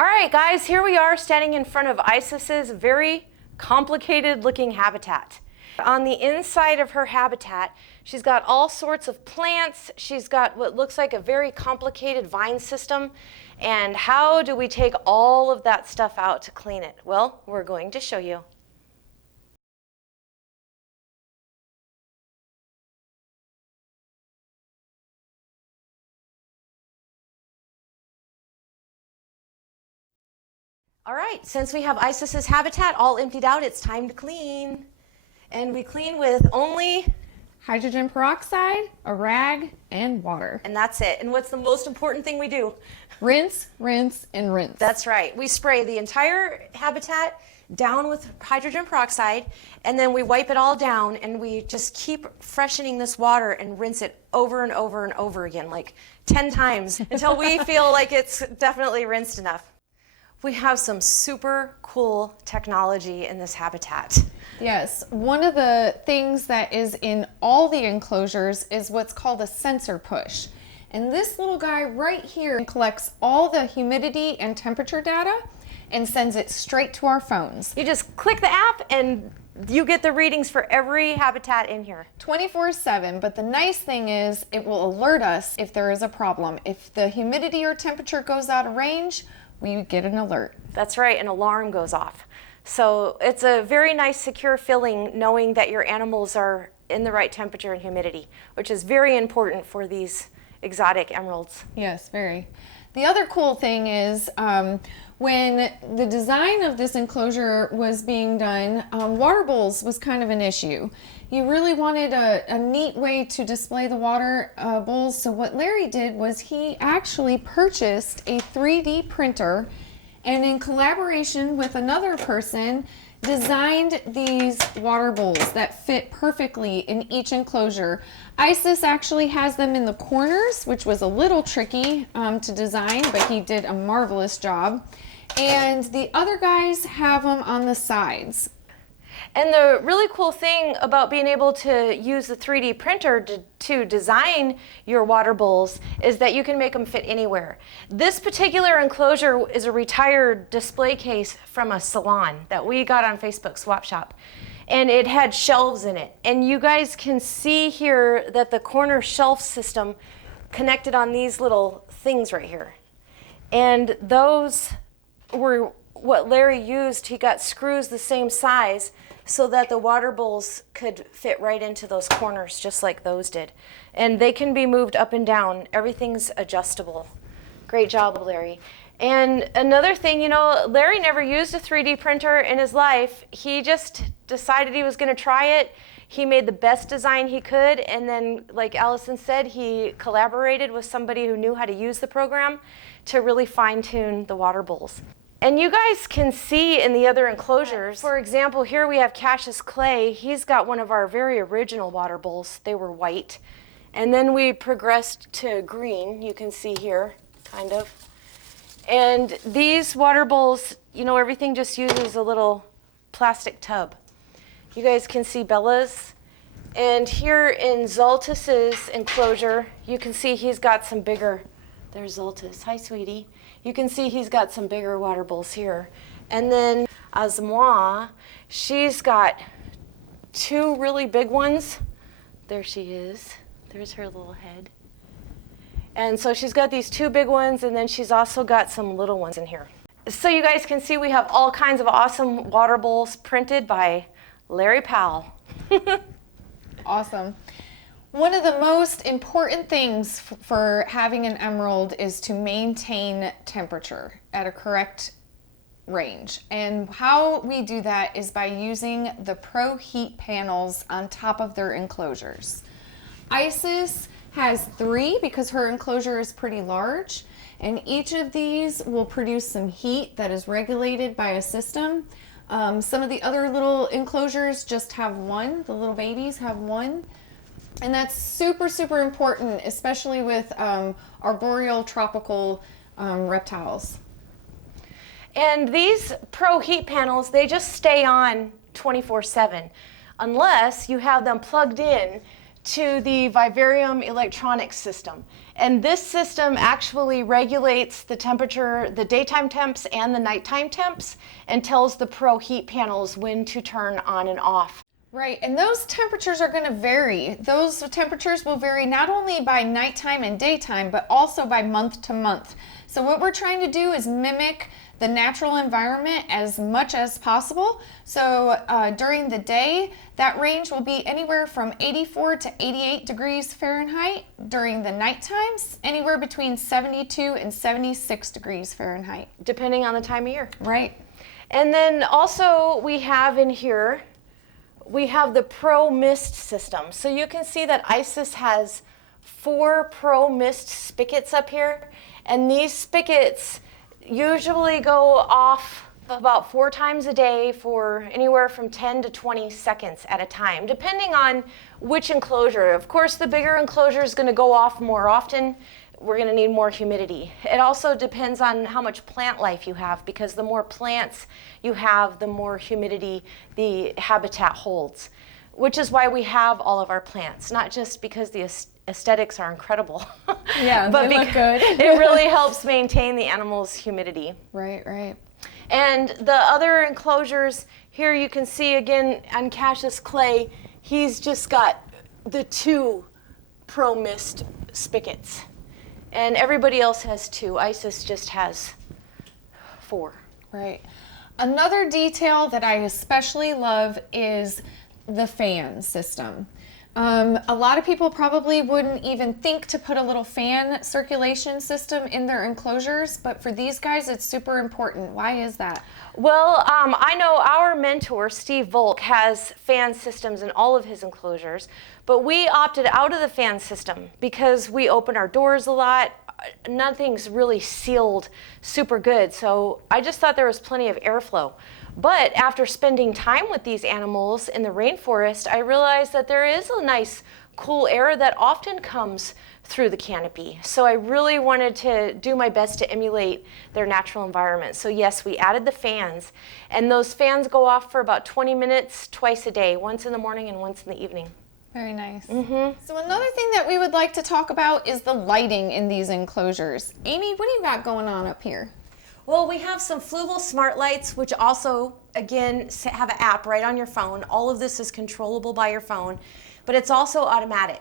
All right, guys, here we are standing in front of Isis's very complicated looking habitat. On the inside of her habitat, she's got all sorts of plants. She's got what looks like a very complicated vine system. And how do we take all of that stuff out to clean it? Well, we're going to show you. All right, since we have Isis's habitat all emptied out, it's time to clean. And we clean with only hydrogen peroxide, a rag, and water. and that's it. And what's the most important thing we do? Rinse, rinse, and rinse. That's right. We spray the entire habitat down with hydrogen peroxide, and then we wipe it all down, and we just keep freshening this water and rinse it over and over and over again, like 10 times, until we feel like it's definitely rinsed enough. We have some super cool technology in this habitat. Yes, one of the things that is in all the enclosures is what's called a sensor push. And this little guy right here collects all the humidity and temperature data and sends it straight to our phones. You just click the app and you get the readings for every habitat in here. 24/7, but the nice thing is it will alert us if there is a problem. If the humidity or temperature goes out of range, we get an alert. That's right, an alarm goes off. So it's a very nice, secure feeling knowing that your animals are in the right temperature and humidity, which is very important for these exotic emeralds. Yes, very. The other cool thing is when the design of this enclosure was being done, water bowls was kind of an issue. You really wanted a neat way to display the water bowls, so what Larry did was he actually purchased a 3D printer and in collaboration with another person designed these water bowls that fit perfectly in each enclosure. Isis actually has them in the corners, which was a little tricky to design, but he did a marvelous job. And the other guys have them on the sides. And the really cool thing about being able to use the 3D printer to design your water bowls is that you can make them fit anywhere. This particular enclosure is a retired display case from a salon that we got on Facebook Swap Shop. And it had shelves in it. And you guys can see here that the corner shelf system connected on these little things right here. And those were what Larry used. He got screws the same size so that the water bowls could fit right into those corners just like those did. And they can be moved up and down. Everything's adjustable. Great job, Larry. And another thing, you know, Larry never used a 3D printer in his life. He just decided he was going to try it. He made the best design he could, and then, like Allison said, he collaborated with somebody who knew how to use the program to really fine-tune the water bowls. And you guys can see in the other enclosures, for example, here we have Cassius Clay. He's got one of our very original water bowls. They were white. And then we progressed to green, you can see here, kind of. And these water bowls, you know, everything just uses a little plastic tub. You guys can see Bella's. And here in Zaltus's enclosure, you can see he's got some bigger, there's Zaltus, hi sweetie. You can see he's got some bigger water bowls here. And then Azmois, she's got two really big ones. There she is. There's her little head. And so she's got these two big ones, and then she's also got some little ones in here. So you guys can see we have all kinds of awesome water bowls printed by Larry Powell. Awesome. One of the most important things for having an emerald is to maintain temperature at a correct range. And how we do that is by using the Pro Heat panels on top of their enclosures. Isis has 3 because her enclosure is pretty large, and each of these will produce some heat that is regulated by a system. Some of the other little enclosures just have 1. The little babies have 1. And that's super, super important, especially with arboreal tropical reptiles. And these Pro Heat panels, they just stay on 24/7 unless you have them plugged in to the vivarium electronics system. And this system actually regulates the temperature, the daytime temps and the nighttime temps, and tells the Pro heat panels when to turn on and off. Right, and those temperatures are going to vary. Those temperatures will vary not only by nighttime and daytime, but also by month to month. So what we're trying to do is mimic the natural environment as much as possible. So during the day, that range will be anywhere from 84 to 88 degrees Fahrenheit. During the night times, anywhere between 72 and 76 degrees Fahrenheit. Depending on the time of year. Right. And then also we have in here, we have the Pro Mist system. So you can see that ISIS has 4 Pro Mist spigots up here. And these spigots usually go off about 4 times a day for anywhere from 10 to 20 seconds at a time, depending on which enclosure. Of course, the bigger enclosure is going to go off more often. We're going to need more humidity. It also depends on how much plant life you have, because the more plants you have, the more humidity the habitat holds, which is why we have all of our plants, not just because the aesthetics are incredible. Yeah, but they look good. It really helps maintain the animal's humidity. Right, right. And the other enclosures here, you can see again on Cassius Clay, he's just got the 2 Pro Mist spigots. And everybody else has 2. ISIS just has 4. Right. Another detail that I especially love is the fan system. A lot of people probably wouldn't even think to put a little fan circulation system in their enclosures, but for these guys, it's super important. Why is that? Well, I know our mentor, Steve Volk, has fan systems in all of his enclosures, but we opted out of the fan system because we open our doors a lot. Nothing's really sealed super good, so I just thought there was plenty of airflow. But after spending time with these animals in the rainforest, I realized that there is a nice cool air that often comes through the canopy. So I really wanted to do my best to emulate their natural environment. So yes, we added the fans, and those fans go off for about 20 minutes twice a day, once in the morning and once in the evening. Very nice. Mm-hmm. So another thing that we would like to talk about is the lighting in these enclosures. Amy, what do you got going on up here? Well, we have some Fluval smart lights, which also, again, have an app right on your phone. All of this is controllable by your phone, but it's also automatic.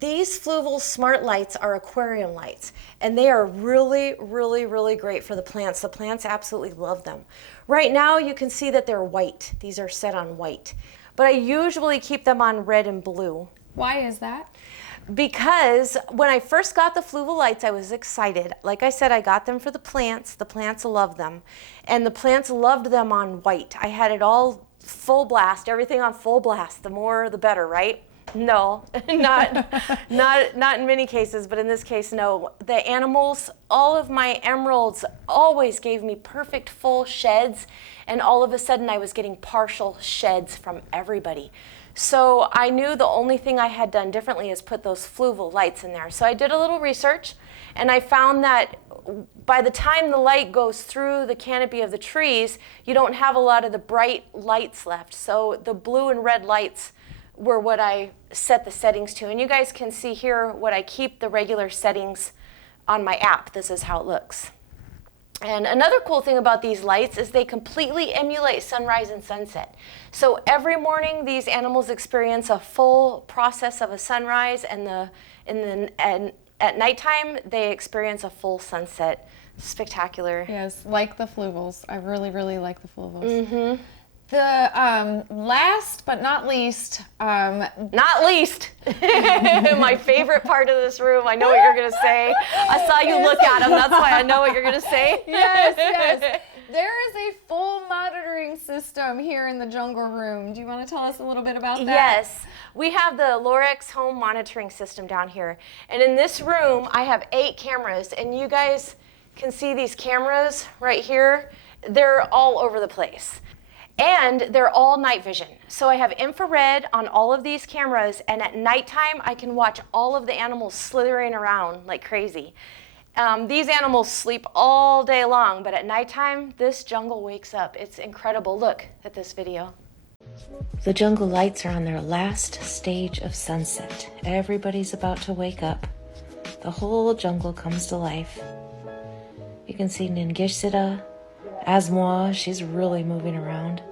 These Fluval smart lights are aquarium lights, and they are really, really, really great for the plants. The plants absolutely love them. Right now, you can see that they're white. These are set on white, but I usually keep them on red and blue. Why is that? Because when I first got the Fluval lights, I was excited. Like I said, I got them for the plants. The plants love them. And the plants loved them on white. I had it all full blast, everything on full blast. The more, the better, right? No, not in many cases, but in this case, no. The animals, all of my emeralds always gave me perfect full sheds, and all of a sudden I was getting partial sheds from everybody. So I knew the only thing I had done differently is put those Fluval lights in there. So I did a little research, and I found that by the time the light goes through the canopy of the trees, you don't have a lot of the bright lights left. So the blue and red lights were what I set the settings to. And you guys can see here what I keep the regular settings on my app. This is how it looks. And another cool thing about these lights is they completely emulate sunrise and sunset. So every morning these animals experience a full process of a sunrise, and at nighttime they experience a full sunset. Spectacular. Yes, like the Fluvals. I really, really like the Fluvals. Mm-hmm. The last but not least, not least, my favorite part of this room, I know what you're going to say. I saw you look at him, that's why I know what you're going to say. Yes, yes. There is a full monitoring system here in the jungle room. Do you want to tell us a little bit about that? Yes, we have the Lorex home monitoring system down here. And in this room, I have 8 cameras, and you guys can see these cameras right here. They're all over the place. And they're all night vision. So I have infrared on all of these cameras, and at nighttime I can watch all of the animals slithering around like crazy. These animals sleep all day long, but at nighttime this jungle wakes up. It's incredible. Look at this video. The jungle lights are on their last stage of sunset. Everybody's about to wake up. The whole jungle comes to life. You can see Ningishida, Asmoa, she's really moving around.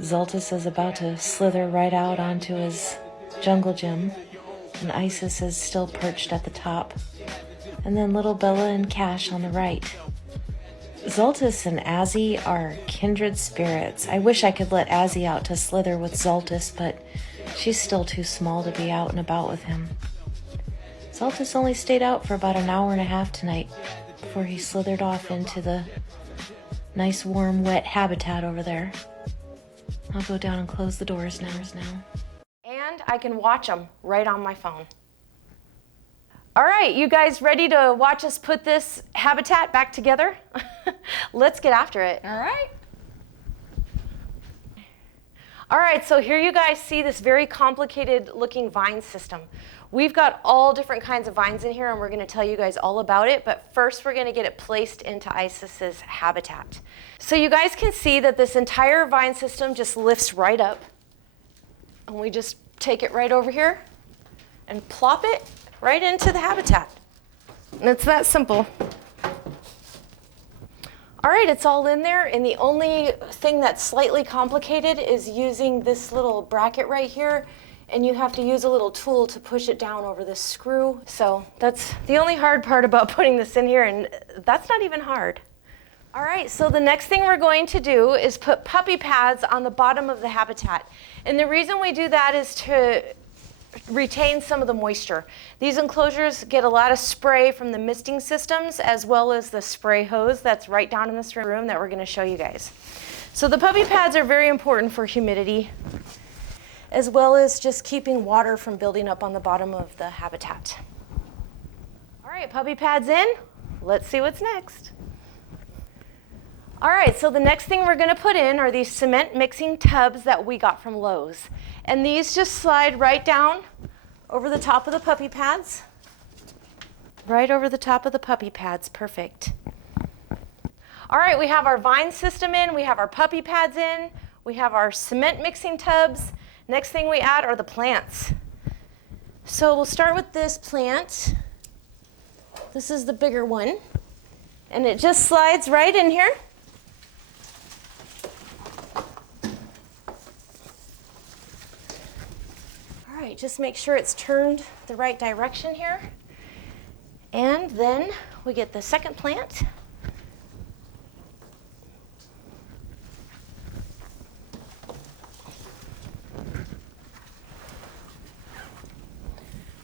Zoltus is about to slither right out onto his jungle gym, and Isis is still perched at the top. And then little Bella and Cash on the right. Zoltus and Azzy are kindred spirits. I wish I could let Azzy out to slither with Zoltus, but she's still too small to be out and about with him. Zoltus only stayed out for about an hour and a half tonight before he slithered off into the nice, warm, wet habitat over there. I'll go down and close the doors now. And I can watch them right on my phone. All right, you guys ready to watch us put this habitat back together? Let's get after it. All right. All right, so here you guys see this very complicated looking vine system. We've got all different kinds of vines in here, and we're going to tell you guys all about it, but first we're going to get it placed into Isis's habitat. So you guys can see that this entire vine system just lifts right up, and we just take it right over here and plop it right into the habitat. And it's that simple. All right, it's all in there, and the only thing that's slightly complicated is using this little bracket right here, and you have to use a little tool to push it down over this screw. So that's the only hard part about putting this in here, and that's not even hard. All right, so the next thing we're going to do is put puppy pads on the bottom of the habitat. And the reason we do that is to retain some of the moisture. These enclosures get a lot of spray from the misting systems as well as the spray hose that's right down in this room that we're going to show you guys. So the puppy pads are very important for humidity as well as just keeping water from building up on the bottom of the habitat. All right, puppy pads in. Let's see what's next. All right, so the next thing we're going to put in are these cement mixing tubs that we got from Lowe's. And these just slide right down over the top of the puppy pads. Right over the top of the puppy pads, perfect. All right, we have our vine system in, we have our puppy pads in, we have our cement mixing tubs. Next thing we add are the plants. So we'll start with this plant. This is the bigger one. And it just slides right in here. All right, just make sure it's turned the right direction here. And then we get the second plant.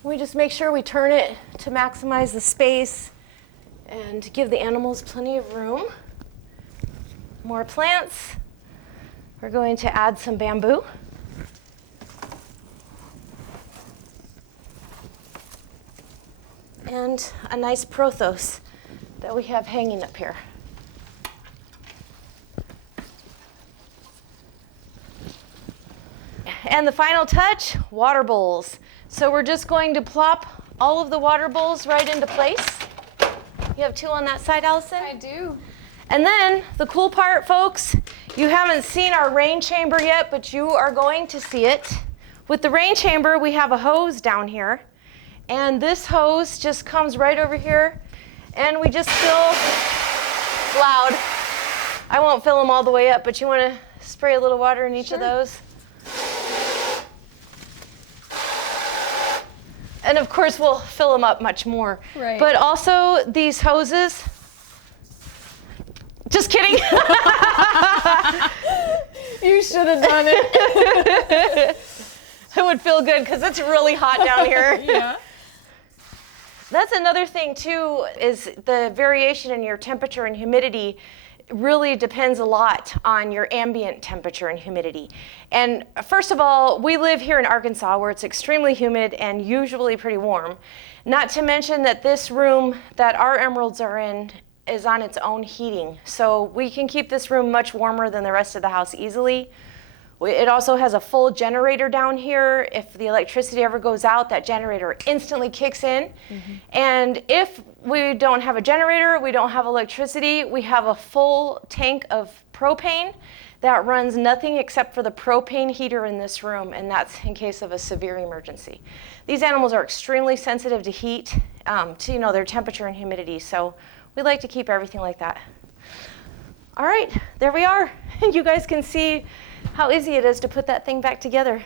We just make sure we turn it to maximize the space and give the animals plenty of room. More plants. We're going to add some bamboo. And a nice prothos that we have hanging up here. And the final touch, water bowls. So we're just going to plop all of the water bowls right into place. You have two on that side, Allison? I do. And then the cool part, folks, you haven't seen our rain chamber yet, but you are going to see it. With the rain chamber, we have a hose down here. And this hose just comes right over here, and we just fill loud. I won't fill them all the way up, but you want to spray a little water in each of those. And of course, we'll fill them up much more. Right. But also these hoses, just kidding. You should have done it. It would feel good because it's really hot down here. Yeah. That's another thing too, is the variation in your temperature and humidity really depends a lot on your ambient temperature and humidity. And first of all, we live here in Arkansas where it's extremely humid and usually pretty warm. Not to mention that this room that our emeralds are in is on its own heating. So we can keep this room much warmer than the rest of the house easily It also has a full generator down here. If the electricity ever goes out, that generator instantly kicks in. And if we don't have a generator, we don't have electricity, we have a full tank of propane that runs nothing except for the propane heater in this room, and that's in case of a severe emergency. These animals are extremely sensitive to heat, to their temperature and humidity, so we like to keep everything like that. All right, there we are. You guys can see how easy it is to put that thing back together.